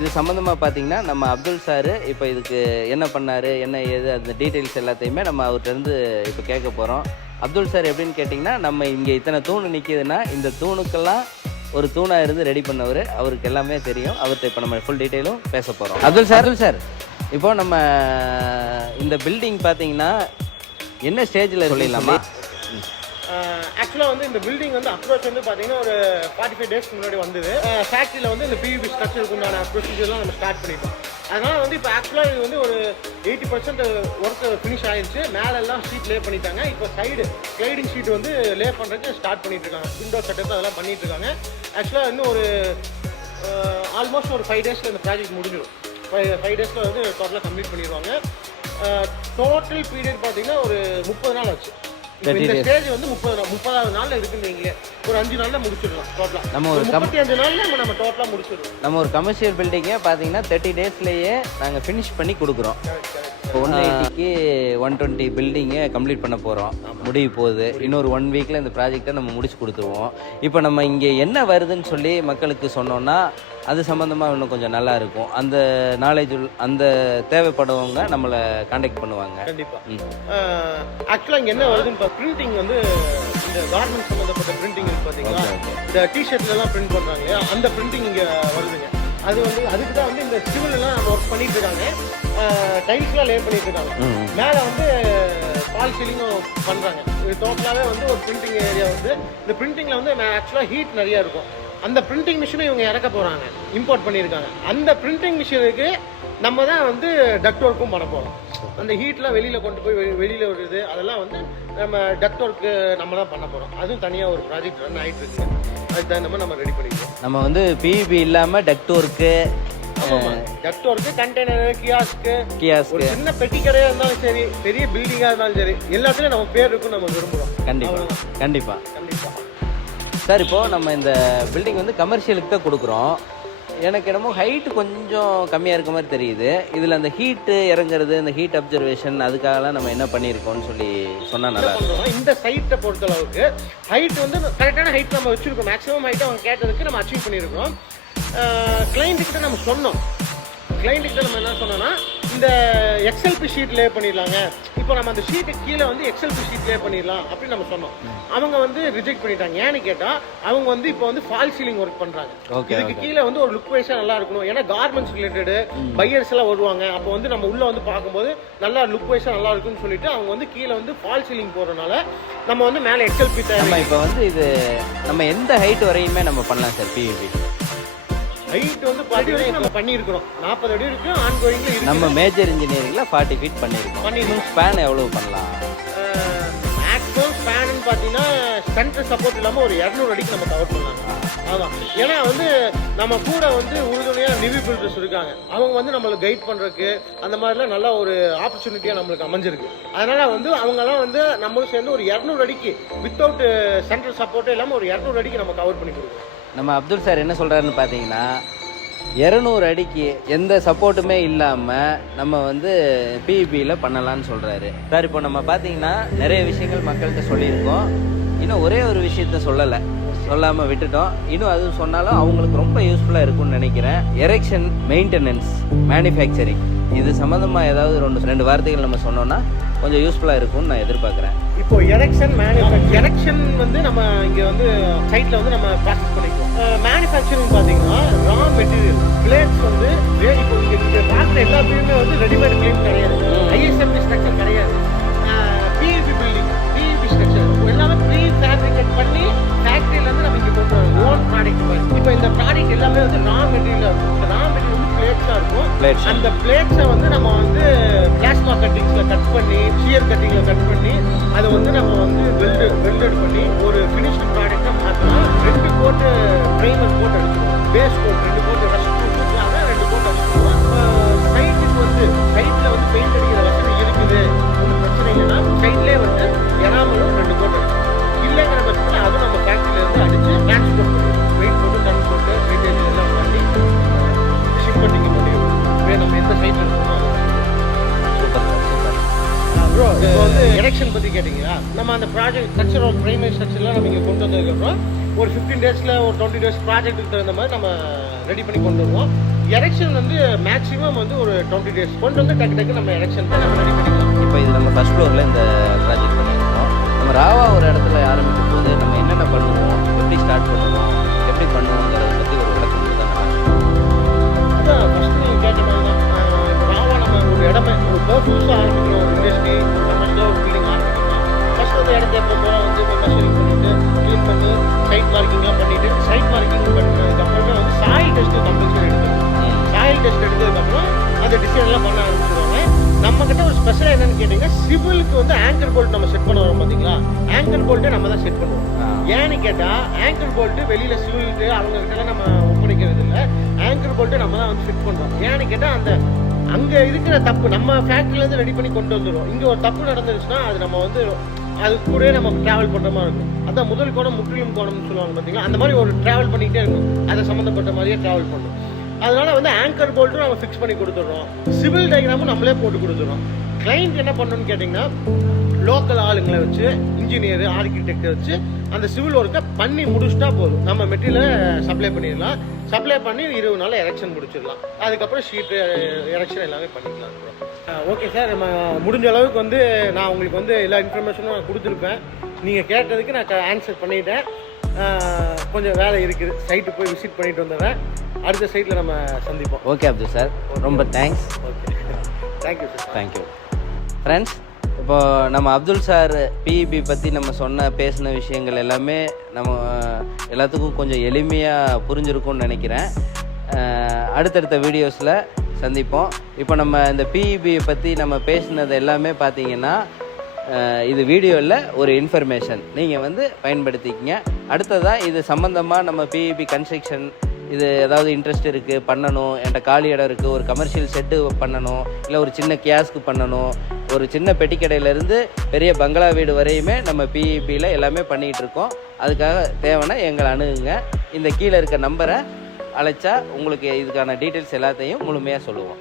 இது சம்மந்தமாக பார்த்தீங்கன்னா நம்ம அப்துல் சார் இப்போ இதுக்கு என்ன பண்ணார் என்ன ஏது அந்த டீட்டெயில்ஸ் எல்லாத்தையுமே நம்ம அவர்கிட்டருந்து இப்போ கேட்க போகிறோம். அப்துல் சார் எப்படின்னு கேட்டிங்கன்னா, நம்ம இங்கே இத்தனை தூண் நிற்கிதுன்னா இந்த தூணுக்கெல்லாம் ஒரு தூணாக இருந்து ரெடி பண்ணவர், அவருக்கு எல்லாமே தெரியும். அவர்கிட்ட இப்போ நம்ம ஃபுல் டீட்டெயிலும் பேச போகிறோம். அப்துல் சார் இப்போ நம்ம இந்த பில்டிங் பார்த்தீங்கன்னா என்ன ஸ்டேஜில் சொல்லிடலாமா? ஆக்சுவலாக வந்து இந்த பில்டிங் வந்து அப்ரோச் வந்து பார்த்தீங்கன்னா ஒரு 45 டேஸ்க்கு முன்னாடி வந்தது. ஃபேக்ட்ரியில் வந்து இந்த பிவிபி ஸ்ட்ரக்சருக்கு உண்டான ப்ரொசீஜர்லாம் நம்ம ஸ்டார்ட் பண்ணிட்டோம். அதனால் வந்து இப்போ ஆக்சுவலாக இது வந்து ஒரு 80% ஒர்க் ஃபினிஷ் ஆகிடுச்சு. மேலெல்லாம் ஷீட் லே பண்ணிட்டாங்க. இப்போ சைடு ஸ்லைடிங் ஷீட் வந்து லே பண்ணுறதுக்கு ஸ்டார்ட் பண்ணிட்டு இருக்காங்க. விண்டோ செட்டப் அதெல்லாம் பண்ணிட்டு இருக்காங்க. ஆக்சுவலாக இன்னும் ஒரு ஆல்மோஸ்ட் ஒரு 5 டேஸில் இந்த ப்ராஜெக்ட் முடிஞ்சிடும். 5 டேஸில் வந்து டோட்டலாக கம்ப்ளீட் பண்ணிடுவாங்க. டோட்டல் பீரியட் பார்த்தீங்கன்னா ஒரு 30 நாள் ஆச்சு. இந்த ஸ்டேஜ் வந்து 30வது நாள்ல இருக்குன்னு ஒரு 5 நாள்ல முடிச்சிடலாம். டோட்டலா நம்ம ஒரு 35 நாள்ல நம்ம டோட்டலா முடிச்சிடுவோம். நம்ம ஒரு கமர்ஷியல் பில்டிங்கே பார்த்தீங்கன்னா 30 டேஸ்லேயே நாங்கள் ஃபினிஷ் பண்ணி கொடுக்குறோம். இப்போ 180க்கு 120 பில்டிங்கை கம்ப்ளீட் பண்ண போகிறோம். முடிய போகுது. இன்னொரு 1 வீக்கில் இந்த ப்ராஜெக்டை நம்ம முடிச்சு கொடுத்துருவோம். இப்போ நம்ம இங்கே என்ன வருதுன்னு சொல்லி மக்களுக்கு சொன்னோன்னா அது சம்மந்தமாக இன்னும் கொஞ்சம் நல்லா இருக்கும். அந்த நாலேஜ் அந்த தேவைப்படுறவங்க நம்மளை கான்டாக்ட் பண்ணுவாங்க. கண்டிப்பாக. ஆக்சுவலாக இங்கே என்ன வருதுன்னு பிரிண்டிங் வந்து இந்த கார்மெண்ட் சம்மந்தப்பட்ட பிரிண்டிங் இருக்கு பார்த்தீங்களா? இந்த டிஷர்ட்லாம் பிரிண்ட் பண்ணுறாங்க இல்லையா, அந்த பிரிண்டிங் இங்கே வருதுங்க. அது வந்து அதுக்கு தான் வந்து இந்த சிவில் எல்லாம் நம்ம ஒர்க் பண்ணிட்டு இருக்காங்க. டைல்ஸ்லாம் லே பண்ணிட்டு இருக்காங்க. மேலே வந்து ஃபால் சீலிங்கும் பண்ணுறாங்க. இது டோட்டலாகவே வந்து ஒரு பிரிண்டிங் ஏரியா வந்து இந்த பிரிண்டிங்கில் வந்து ஆக்சுவலாக ஹீட் நிறையா இருக்கும். அந்த பிரிண்டிங் மிஷினை இவங்க இறக்க போகிறாங்க, இம்போர்ட் பண்ணியிருக்காங்க. அந்த பிரிண்டிங் மிஷினுக்கு நம்ம தான் வந்து டக்ட் ஒர்க்கும் பண்ண போகிறோம். அந்த ஹீட்லாம் வெளியில் கொண்டு போய் வெளியில் வருது, அதெல்லாம் வந்து நம்ம டக்ட் ஒர்க்கு நம்ம தான் பண்ண போகிறோம். அதுவும் தனியாக ஒரு ப்ராஜெக்ட் ரன் ஆகிட்டு இருக்கு. அதுக்கு தகுந்த மாதிரி நம்ம ரெடி பண்ணிக்கிறோம். நம்ம வந்து பிஇபி இல்லாமல் டக்ட் ஒர்க்கு, கண்டெய்னர், கியாஸ்க்கு ஒரு சின்ன பெட்டி கடையாக இருந்தாலும் சரி, பெரிய பில்டிங்காக இருந்தாலும் சரி, எல்லாத்துலேயும் நம்ம பேர் இருக்கும். நம்ம விரும்புகிறோம். கண்டிப்பாக சார். இப்போது நம்ம இந்த பில்டிங் வந்து கமர்ஷியலுக்கு தான் கொடுக்குறோம். எனக்கு என்னமோ ஹைட்டு கொஞ்சம் கம்மியாக இருக்க மாதிரி தெரியுது. இதில் அந்த ஹீட்டு இறங்குறது, இந்த ஹீட் அப்சர்வேஷன், அதுக்காகலாம் நம்ம என்ன பண்ணியிருக்கோம்னு சொல்லி சொன்னால் நல்லா இருக்கும். இந்த சைட்டை பொறுத்தளவுக்கு ஹைட் வந்து கரெக்டான ஹைட் நம்ம வச்சுருக்கோம். மேக்ஸிமம் ஹைட்டை அவங்க கேட்டதுக்கு நம்ம அச்சீவ் பண்ணியிருக்கோம். கிளைண்ட்டுக்கிட்ட நம்ம சொன்னோம். கிளைண்ட்டுக்கிட்ட நம்ம என்ன சொன்னோம்னா, இந்த எக்ஸ்எல்பி ஷீட் லே பண்ணிடலாங்க, இப்போ நம்ம அந்த ஷீட்டுக்கு கீழே வந்து எக்ஸ்எல்பி ஷீட் லே பண்ணிடலாம் அப்படின்னு நம்ம சொன்னோம். அவங்க வந்து ரிஜெக்ட் பண்ணிட்டாங்க. ஏன்னு கேட்டால் அவங்க வந்து இப்போ வந்து ஃபால் சீலிங் ஒர்க் பண்ணுறாங்க. இதுக்கு கீழே வந்து ஒரு லுக் வைஸாக நல்லா இருக்கணும். ஏன்னா கார்மெண்ட்ஸ் ரிலேட்டடு பையர்ஸ் எல்லாம் வருவாங்க. அப்போ வந்து நம்ம உள்ளே வந்து பார்க்கும்போது நல்லா லுக் வைஸாக நல்லா இருக்குன்னு சொல்லிட்டு அவங்க வந்து கீழே வந்து ஃபால் சீலிங் போடுறதுனால நம்ம வந்து மேலே எக்ஸ்எல்பி தேவை. இப்போ வந்து இது நம்ம எந்த ஹைட் வரையுமே நம்ம பண்ணலாம் சார். பிவிபி ஹைட் வந்து 40 அடி நம்ம பண்ணியிருக்கிறோம். 40 அடி இருக்கு. ஆன்கோயிங்ல இருக்கு. நம்ம மேஜர் இன்ஜினியரிங்ல 40 ஃபீட் பண்ணியிருக்கோம். ஸ்பேன் எவ்வளவு பண்ணலாம்? மேக்ஸிமம் ஸ்பேன் பார்த்தீங்கன்னா சென்டர் சப்போர்ட் இல்லாமல் ஒரு 200 அடிக்கு நம்ம கவர் பண்ணலாம். அதான். ஏன்னா வந்து நம்ம கூட வந்து உறுதுணையாக நிவி பில்டர்ஸ் இருக்காங்க. அவங்க வந்து நம்மளை கைட் பண்ணுறதுக்கு அந்த மாதிரிலாம் நல்ல ஒரு ஆப்பர்ச்சுனிட்டியாக நம்மளுக்கு அமைஞ்சிருக்கு. அதனால வந்து அவங்கெல்லாம் வந்து நம்மளும் சேர்ந்து ஒரு 200 அடிக்கு வித்தவுட் சென்ட்ரல் சப்போர்ட்டே இல்லாமல் ஒரு 200 அடிக்கு நம்ம கவர் பண்ணி கொடுக்குறோம். நம்ம அப்துல் சார் என்ன சொல்கிறாருன்னு பார்த்தீங்கன்னா, 200 அடிக்கு எந்த சப்போர்ட்டுமே இல்லாமல் நம்ம வந்து பிஇபியில் பண்ணலான்னு சொல்கிறாரு சார். இப்போ நம்ம பார்த்தீங்கன்னா நிறைய விஷயங்கள் மக்கள்கிட்ட சொல்லியிருக்கோம். இன்னும் ஒரே ஒரு விஷயத்த சொல்லாமல் விட்டுட்டோம். இன்னும் அது சொன்னாலும் அவங்களுக்கு ரொம்ப யூஸ்ஃபுல்லாக இருக்கும்னு நினைக்கிறேன். எரெக்ஷன், மெயின்டெனன்ஸ், மேனுஃபேக்சரிங், இது சம்மந்தமாக ஏதாவது 2 வார்த்தைகள் நம்ம சொன்னோன்னா கொஞ்சம் யூஸ்ஃபுல்லாக இருக்கும்னு நான் எதிர்பார்க்குறேன். இப்போ எரெக்ஷன் வந்து நம்ம இங்கே வந்து சைட்டில் வந்து நம்ம ப்ராசஸ் பண்ணிக்குவோம். மேனுஃபேக்சரிங் பார்த்தீங்கன்னா ரா மெட்டீரியல் பிளேட்ஸ் வந்து இப்போ இங்கே பார்க்குற எல்லா பில்லுமே வந்து ரெடிமேட் பிளேட் கிடையாது. ஐஎஸ்எம்பி ஸ்ட்ரக்சர் கிடையாது. பிஇபி பில்டிங், பிஇபி ஸ்ட்ரக்சர் எல்லாமே ப்ரீ ஃபேப்ரிகேட் பண்ணி ஃபேக்ட்ரியிலேருந்து நம்ம இங்கே கொண்டு வரோம். ஓன் ப்ராடக்ட் மாதிரி. இப்போ இந்த ப்ராடக்ட் எல்லாமே வந்து ரா மெட்டீரியலாக இருக்கும். இந்த ரா மெட்டீரியல் வந்து பிளேட்ஸாக இருக்கும். அந்த பிளேட்ஸை வந்து நம்ம வந்து பிளாஸ்மா கட்டிங்ஸில் கட் பண்ணி, ஷியர் கட்டிங்கில் கட் பண்ணி அதை வந்து நம்ம வந்து வெல்டட் பண்ணி ஒரு ஃபினிஷ்டு ப்ராடக்டாக மாற்றலாம். 2 கோட்டு ப்ரைமர் கோட் அடிச்சுக்கணும். பேஸ் கோட் 2 கோட்டு ரஷ் கொடுத்துருக்காங்க. 2 கோட் அடிச்சுக்கணும். சைட்டுக்கு வந்து சைட்டில் வந்து பெயிண்ட் அடிக்கிற வசதி இருக்குது, ஒன்றும் பிரச்சனை இல்லைன்னா சைட்லேயே வந்து எனாமலும் 2 கோட் அடிச்சுக்கணும். இல்லைங்கிற பட்சத்தில் அதுவும் நம்ம ஃபேக்ட்ரியிலேருந்து அடித்து டிரான்ஸ்போர்ட் பண்ணுவோம். வெயிட் போட்டு டிரான்ஸ்போர்ட்டு வெயிட்டேஜ் எல்லாம் பண்ணி ஷிப் பண்ணிங்க முடியும். நம்ம எந்த சைட்டில் இருக்கோமோ ப்ரோ. இப்போ வந்து எரெக்ஷன் பற்றி கேட்டிங்களா? நம்ம அந்த ப்ராஜெக்ட் ஸ்ட்ரக்சர் பிரைமரி ஸ்ட்ரக்சர்லாம் நம்ம இங்கே கொண்டு வந்ததுக்கப்புறம் ஒரு 15 டேஸில் ஒரு 20 டேஸ் ப்ராஜெக்ட்டுக்கு தகுந்த மாதிரி நம்ம ரெடி பண்ணி கொண்டு வருவோம். எரெக்ஷன் வந்து மேக்ஸிமம் வந்து ஒரு 20 days கொண்டு வந்து டக்கு நம்ம எரெக்ஷன் நம்ம ரெடி பண்ணிக்கலாம். இப்போ இது நம்ம ஃபர்ஸ்ட் ஃப்ளோரில் இந்த ப்ராஜெக்ட் பண்ணியிருக்கோம். நம்ம ராவா ஒரு இடத்துல ஆரம்பிக்கும் போது நம்ம என்னென்ன பண்ணுவோம், எப்படி ஸ்டார்ட் பண்ணுவோம், எப்படி பண்ணுவோங்கிறத பற்றி ஒரு விளக்கம் கொடுத்தாங்க. அதான் ஃபஸ்ட்டு நீங்கள் கேட்ட மாதிரி தான். இப்போ ராவா நம்ம ஒரு இடமே ஒரு புதுசாக ஆரம்பிக்கிறோம், ஒரு இண்டஸ்ட்ரி கமர்ஷியலாக ஒரு பில்டிங் ஆரம்பிக்கிறோம். ஃபஸ்ட் அந்த இடத்த எப்போ போகிறோம் வந்து மெஷரிங் பண்ணிவிட்டு க்ளீன் பண்ணி சைட் மார்க்கிங்லாம் பண்ணிவிட்டு சைட் மார்க்கிங் பண்ணதுக்கப்புறமே வந்து சாயில் டெஸ்ட்டு கம்பல்சரி எடுக்கணும். சாயில் டெஸ்ட் எடுத்ததுக்கப்புறம் அந்த டிசைன்லாம் பண்ண ஆரம்பிச்சிடுவாங்க. நம்மக்கிட்ட ஒரு ஸ்பெஷலாக என்னென்னு கேட்டிங்கன்னா சிவிலுக்கு வந்து ஆங்கர் போல்ட் நம்ம செட் பண்ண வரோம் பார்த்தீங்களா, ஆங்கர் போல்ட்டே நம்ம தான் செட் பண்ணுவோம். ஏன்னு கேட்டால் ஆங்கர் போல்ட்டு வெளியில் சிவிலுக்கு அவங்கக்கிட்டலாம் நம்ம ஒப்படைக்கிறது இல்லை. ஆங்கர் போல்ட்டு நம்ம தான் வந்து ஃபிட் பண்ணுறோம். ஏன்னு கேட்டால் அந்த அங்கே இருக்கிற தப்பு நம்ம ஃபேக்ட்ரிலேருந்து ரெடி பண்ணி கொண்டு வந்துடுவோம். இங்கே ஒரு தப்பு நடந்துருச்சுன்னா அது நம்ம வந்து அது கூட நம்ம ட்ராவல் பண்ணுற மாதிரி இருக்கும். அதான் முதல் கோணம் முற்றிலும் கோணம்னு சொல்லுவாங்க பார்த்தீங்களா, அந்த மாதிரி ஒரு ட்ராவல் பண்ணிகிட்டே இருக்கும். அதை சம்மந்தப்பட்ட மாதிரியே ட்ராவல் பண்ணும். அதனால வந்து ஆங்கர் போல்ட்டும் நம்ம ஃபிக்ஸ் பண்ணி கொடுத்துட்றோம். சிவில் டயக்ராமும் நம்மளே போட்டு கொடுத்துட்றோம். கிளைண்ட் என்ன பண்ணணும்னு கேட்டிங்கன்னா லோக்கல் ஆளுங்களை வச்சு இன்ஜினியர் ஆர்கிடெக்டை வச்சு அந்த சிவில் ஒர்க்கை பண்ணி முடிச்சுட்டா போதும். நம்ம மெட்டீரியலை சப்ளை பண்ணிடலாம். சப்ளை பண்ணி 20 நாளில் எரெக்ஷன் முடிச்சிடலாம். அதுக்கப்புறம் ஷீட்டு எரெக்ஷன் எல்லாமே பண்ணிக்கலாம். ஓகே சார், நம்ம முடிஞ்ச அளவுக்கு வந்து நான் உங்களுக்கு வந்து எல்லா இன்ஃபர்மேஷனும் நான் கொடுத்துருப்பேன். நீங்கள் கேட்டதுக்கு நான் ஆன்சர் பண்ணிட்டேன். கொஞ்சம் வேலை இருக்குது, சைட்டு போய் விசிட் பண்ணிட்டு வந்துடுறேன். அடுத்த சைட்டில் நம்ம சந்திப்போம். ஓகே அப்துல் சார், ரொம்ப thanks. Okay, thank you sir. Thank you friends. இப்போ நம்ம அப்துல் சார் பிஇபி பற்றி நம்ம பேசின விஷயங்கள் எல்லாமே நம்ம எல்லாத்துக்கும் கொஞ்சம் எளிமையாக புரிஞ்சிருக்கும்னு நினைக்கிறேன். அடுத்தடுத்த வீடியோஸில் சந்திப்போம். இப்போ நம்ம இந்த பிஇபியை பற்றி நம்ம பேசினது எல்லாமே பார்த்தீங்கன்னா இது வீடியோவில் ஒரு இன்ஃபர்மேஷன் நீங்கள் வந்து பயன்படுத்திக்கிங்க. அடுத்ததாக இது சம்மந்தமாக நம்ம பிஇபி கன்ஸ்ட்ரக்ஷன் இது ஏதாவது இன்ட்ரெஸ்ட் இருக்குது, பண்ணணும், என்கிட்ட காலி இடம் இருக்குது, ஒரு கமர்ஷியல் ஷெட்டு பண்ணணும், இல்லை ஒரு சின்ன கியாஸ்க்கு பண்ணணும், ஒரு சின்ன பெட்டி கடையிலேருந்து பெரிய பங்களா வீடு வரையுமே நம்ம பிஇபியில் எல்லாமே பண்ணிகிட்டு இருக்கோம். அதுக்காக தேவைன்னா எங்களை அணுகுங்க. இந்த கீழே இருக்க நம்பரை அழைச்சா உங்களுக்கு இதுக்கான டீட்டெயில்ஸ் எல்லாத்தையும் முழுமையாக சொல்லுவோம்.